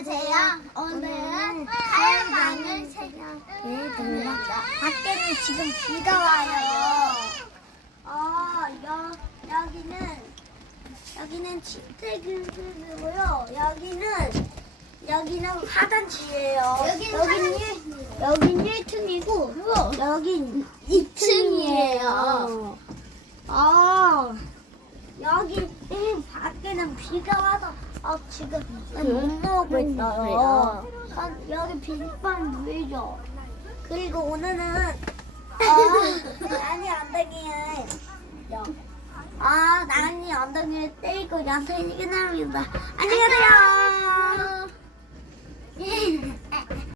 안녕하세요. 오늘은 가요방을 새벽에 들립니다. 밖에는 지금 비가 와요. 여기는 침대교실이고요. 여기는 화장실이에요. 여긴 1층이고 여긴 2층이에요. 여기 밖에는 비가 와서 지금 못 나오고 있어요. 여기 비빔밥 보이죠? 그리고 오늘은 나니 엉덩이에 때리고 연탄이 끝납니다. 안녕히 가세요.